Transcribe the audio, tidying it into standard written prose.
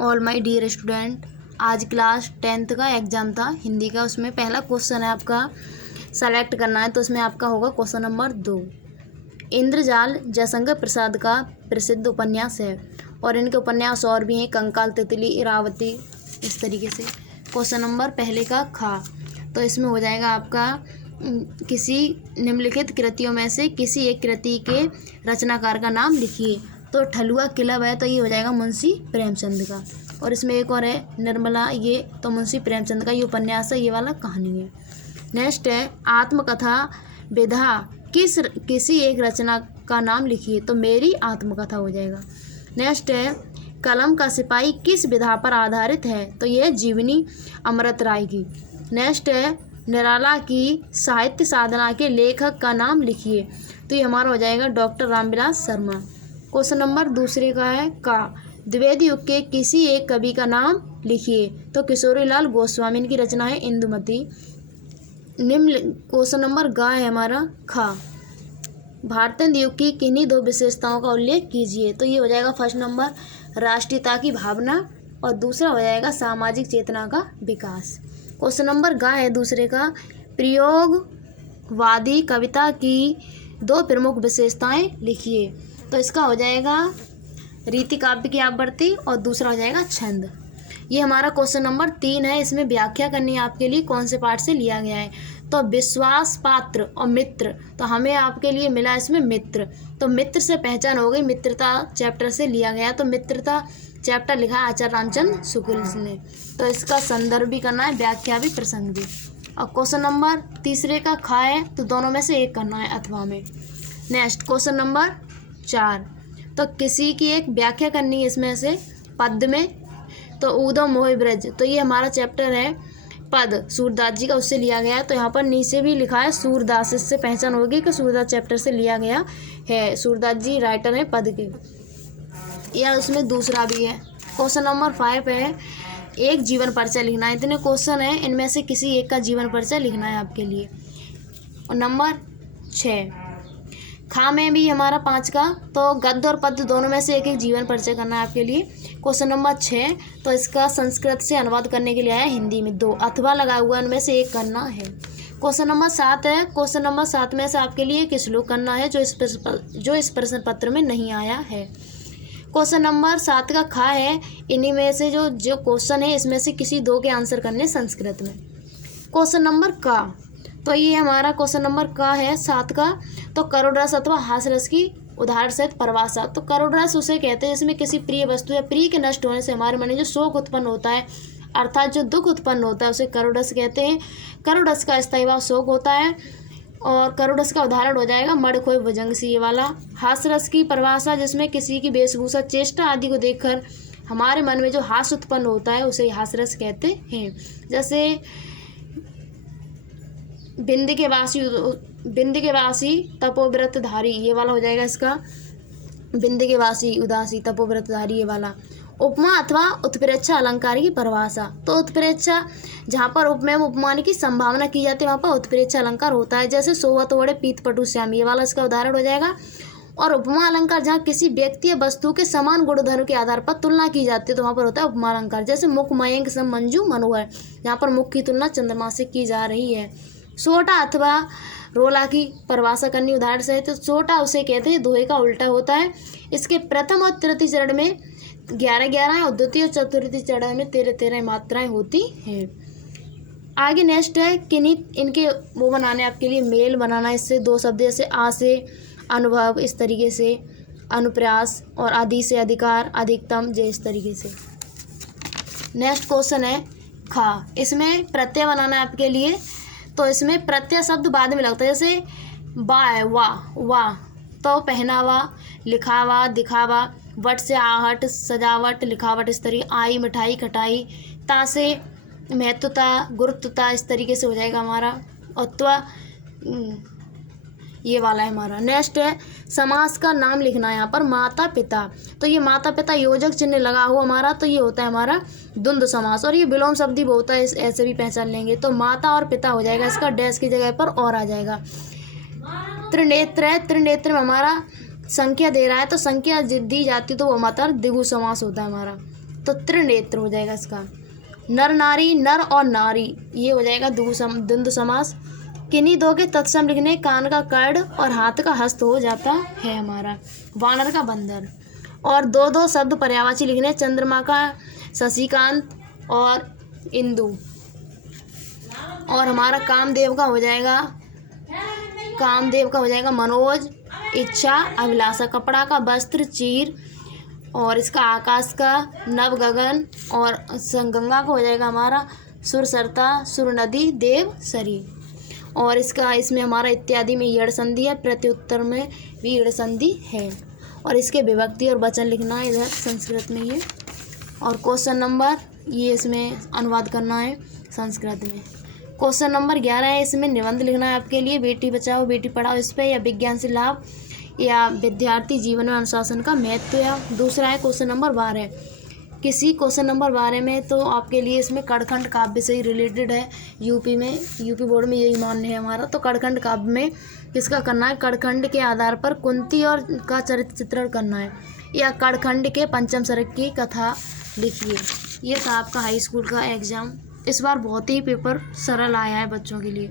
All my dear student, आज class 10th का exam था हिंदी का। उसमें पहला क्वेश्चन है आपका, सेलेक्ट करना है। तो उसमें आपका होगा क्वेश्चन नंबर 2। इंद्रजाल जयशंकर प्रसाद का प्रसिद्ध उपन्यास है, और इनके उपन्यास और भी हैं, कंकाल, तितली, इरावती, इस तरीके से। क्वेश्चन नंबर पहले का खा, तो इसमें हो जाएगा आपका किसी निम्नलिखित कृतियों में से किसी एक कृति के रचनाकार का नाम लिखिए। तो ठलुआ किलब है, तो ये हो जाएगा मुंशी प्रेमचंद का। और इसमें एक और है निर्मला, ये तो मुंशी प्रेमचंद का ये उपन्यास है, ये वाला कहानी है। नेक्स्ट है आत्मकथा विधा किसी एक रचना का नाम लिखिए। तो मेरी आत्मकथा हो जाएगा। नेक्स्ट है कलम का सिपाही किस विधा पर आधारित है। तो ये है जीवनी अमृत राय की। नेक्स्ट है निराला की साहित्य साधना के लेखक का नाम लिखिए। तो ये हमारा हो जाएगा doctor Ramvilas Sharma. Question number दूसरे का है का द्विवेदी युग के किसी एक कवि का नाम लिखिए। तो किशोरीलाल गोस्वामी, इनकी रचना है इंदुमती। निम्न क्वेश्चन नंबर गा है हमारा खा, भारतीय युग की किन्हीं दो विशेषताओं का उल्लेख कीजिए। तो ये हो जाएगा फर्स्ट नंबर राष्ट्रीयता की भावना, और दूसरा हो जाएगा सामाजिक चेतना का विकास। क्वेश्चन नंबर गा है दूसरे का प्रयोगवादी कविता की दो प्रमुख विशेषताएं लिखिए। तो इसका हो जाएगा रीति काव्य की आवृत्ति, और दूसरा हो जाएगा छंद। ये हमारा क्वेश्चन नंबर 3 है। इसमें व्याख्या करनी है आपके लिए, कौन से पाठ से लिया गया है। तो विश्वास पात्र और मित्र, तो हमें आपके लिए मिला इसमें मित्र। तो मित्र से पहचान हो गई, मित्रता चैप्टर से लिया गया। तो मित्रता चैप्टर लिखा है आचार्य रामचंद्र शुक्ल ने। तो इसका संदर्भ भी करना है, व्याख्या भी, प्रसंग भी। और क्वेश्चन नंबर तीसरे का खा है, तो दोनों में से एक करना है अथवा में। नेक्स्ट क्वेश्चन नंबर 4, तो किसी की एक व्याख्या करनी है इसमें से पद में। तो उदो मोहि ब्रज, तो ये हमारा चैप्टर है पद, सूरदास जी का, उससे लिया गया है। तो यहाँ पर नीचे भी लिखा है सूरदास, इससे पहचान होगी कि सूरदास चैप्टर से लिया गया है। सूरदास जी राइटर हैं पद के, या उसमें दूसरा भी है। क्वेश्चन नंबर 5 है एक जीवन परिचय लिखना है। इतने क्वेश्चन है, इनमें से किसी एक का जीवन परिचय लिखना है आपके लिए। और नंबर 6 खा में भी हमारा 5 का, तो गद्य और पद्य दोनों में से एक एक जीवन परिचय करना है आपके लिए। क्वेश्चन नंबर 6, तो इसका संस्कृत से अनुवाद करने के लिए आया हिंदी में 2 अथवा लगा हुआ, इनमें से एक करना है। क्वेश्चन नंबर 7 है। क्वेश्चन नंबर 7 में से आपके लिए एक श्लोक करना है जो इस प्रश्न पत्र में नहीं आया है। क्वेश्चन नंबर 7 का खा है, इन्हीं में से जो क्वेश्चन है इसमें से किसी 2 के आंसर करने संस्कृत में। क्वेश्चन नंबर का, तो ये हमारा क्वेश्चन नंबर का है 7 का। तो करुण रस अथवा हास रस की उदाहरण सहित परिभाषा। तो करुण रस उसे कहते हैं जिसमें किसी प्रिय वस्तु या प्रिय के नष्ट होने से हमारे मन में जो शोक उत्पन्न होता है, अर्थात जो दुख उत्पन्न होता है, उसे करुण रस कहते हैं। करुण रस का स्थायी भाव शोक होता है, और करुण रस का उदाहरण हो जाएगा मड़ खोए भुजंग सी, ये वाला। हास रस की परिभाषा जिसमें किसी की वेशभूषा, चेष्टा आदि को देखकर हमारे मन में जो हास उत्पन्न होता है उसे हास रस कहते हैं। जैसे बिंद के वासी तपोव्रतधारी, ये वाला हो जाएगा इसका बिंद के वासी उदासी तपोव्रतधारी, ये वाला। उपमा अथवा उत्प्रेक्षा अलंकार की परिभाषा, तो उत्प्रेक्षा जहाँ पर उपमेय उपमान की संभावना की जाती है वहाँ पर उत्प्रेक्षा अलंकार होता है। जैसे सोवा तोड़े पीत पटु श्याम, ये वाला इसका उदाहरण हो जाएगा। और उपमा अलंकार जहाँ किसी व्यक्ति या वस्तु के समान गुणधर्म के आधार पर तुलना की जाती है तो वहाँ पर होता है उपमा अलंकार। जैसे मुख मयंक सम मंजू मनोहर, यहाँ पर मुख की तुलना चंद्रमा से की जा रही है। सोटा अथवा रोला की परिभाषा करनी उदाहरण से, तो सोटा उसे कहते हैं दोहे का उल्टा होता है। इसके प्रथम और तृतीय चरण में 11-11 और द्वितीय और चतुर्थी चरण में 13-13 मात्राएं होती हैं। आगे नेक्स्ट है किन्हीं इनके वो बनाने आपके लिए मेल बनाना, इससे 2 शब्द जैसे आ से अनुभव, इस तरीके से अनुप्रयास, और आदि से अधिकार, अधिकतम, जे इस तरीके से। नेक्स्ट क्वेश्चन है खा, इसमें प्रत्यय बनाना है आपके लिए। तो इसमें प्रत्यय शब्द बाद में लगता है, जैसे बा है वाह, तो पहनावा, लिखावा, दिखावा, वट से आहट, सजावट, लिखावट, इस तरीके। आई मिठाई, खटाई, ता से महत्वता, गुरुत्वता, इस तरीके से हो जाएगा हमारा। और त्वा, ये वाला है हमारा। नेक्स्ट है समास का नाम लिखना है यहाँ पर माता पिता। तो ये माता पिता योजक चिन्ह लगा हुआ हमारा, तो ये होता है हमारा द्वंद्व समास, और ये विलोम शब्द भी होता है, ऐसे भी पहचान लेंगे। तो माता और पिता हो जाएगा, इसका डैश की जगह पर और आ जाएगा। त्रिनेत्र है, त्रिनेत्र में हमारा संख्या दे रहा है, तो संख्या दी जाती तो वो हमारा द्विगु समास होता है हमारा। तो त्रिनेत्र हो जाएगा इसका। नर नारी, नर और नारी, ये हो जाएगा द्वंद्व समास। किन्हीं दो के तत्सम लिखने कान का कर्ण और हाथ का हस्त हो जाता है हमारा। वानर का बंदर। और दो दो शब्द पर्यायवाची लिखने चंद्रमा का शशिकांत और इंदु। और हमारा कामदेव का हो जाएगा मनोज, इच्छा, अभिलाषा। कपड़ा का वस्त्र, चीर। और इसका आकाश का नव गगन। और गंगा का हो जाएगा हमारा सुरसरता, सुर नदी, देव सरी। और इसमें हमारा इत्यादि में यड़ संधि है, प्रत्युत्तर में भी यड़ संधि है। और इसके विभक्ति और वचन लिखना है इधर संस्कृत में ये। और क्वेश्चन नंबर ये इसमें अनुवाद करना है संस्कृत में। क्वेश्चन नंबर 11 है, इसमें निबंध लिखना है आपके लिए। बेटी बचाओ बेटी पढ़ाओ इस पर, या विज्ञान से लाभ, या विद्यार्थी जीवन में अनुशासन का महत्व। या दूसरा है क्वेश्चन नंबर 12। किसी क्वेश्चन नंबर 12 में तो आपके लिए इसमें कड़खंड काव्य से ही रिलेटेड है। यूपी बोर्ड में यही मान्य है हमारा। तो कड़खंड काव्य में किसका करना है, कड़खंड के आधार पर कुंती और का चरित्र चित्रण करना है, या कड़खंड के पंचम सर्ग की कथा लिखिए। ये था आपका हाई स्कूल का एग्ज़ाम। इस बार बहुत ही पेपर सरल आया है बच्चों के लिए।